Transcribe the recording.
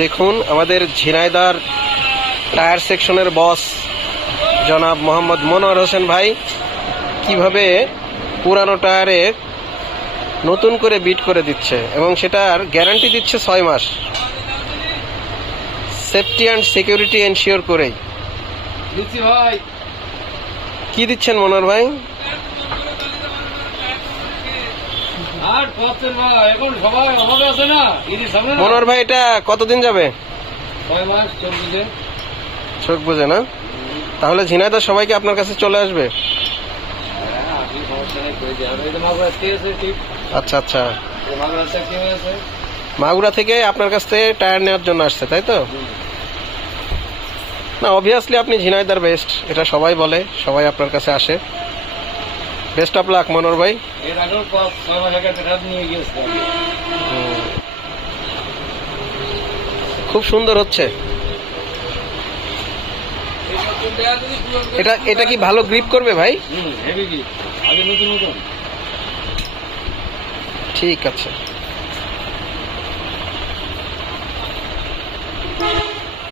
দেখুন আমাদের ঝিনাইদহ টায়ার সেকশনের বস জনাব মোহাম্মদ মনোয়ার হোসেন ভাই কিভাবে পুরানো টায়ারে নতুন করে বিট করে দিচ্ছে এবং সেটার গ্যারান্টি দিচ্ছে 6 মাস, সেফটি অ্যান্ড সিকিউরিটি এনশিওর করেই। ভাই কি দিচ্ছেন মনোয়ার ভাই? আর এখন সবাই অভাবে আছে না, মনোয়ার ভাই এটা কতদিন যাবে? 6 মাস চলছে। চোখ বুঝে না? তাহলে ঝিনাইদহ সবাইকে আপনার কাছে চলে আসবে। আচ্ছা আচ্ছা, মাগুরা থেকে আপনার কাছ থেকে টায়ার নেওয়ার জন্য আসছে, তাই তো? না, অবভিয়াসলি আপনি ঝিনাইদহ বেস্ট, এটা সবাই বলে, সবাই আপনার কাছে আসে। বেস্ট অফ লাক মনোয়ার ভাই। খুব সুন্দর হচ্ছে। এটা কি ভালো গ্রিপ করবে ভাই? ঠিক ঠিক আছে।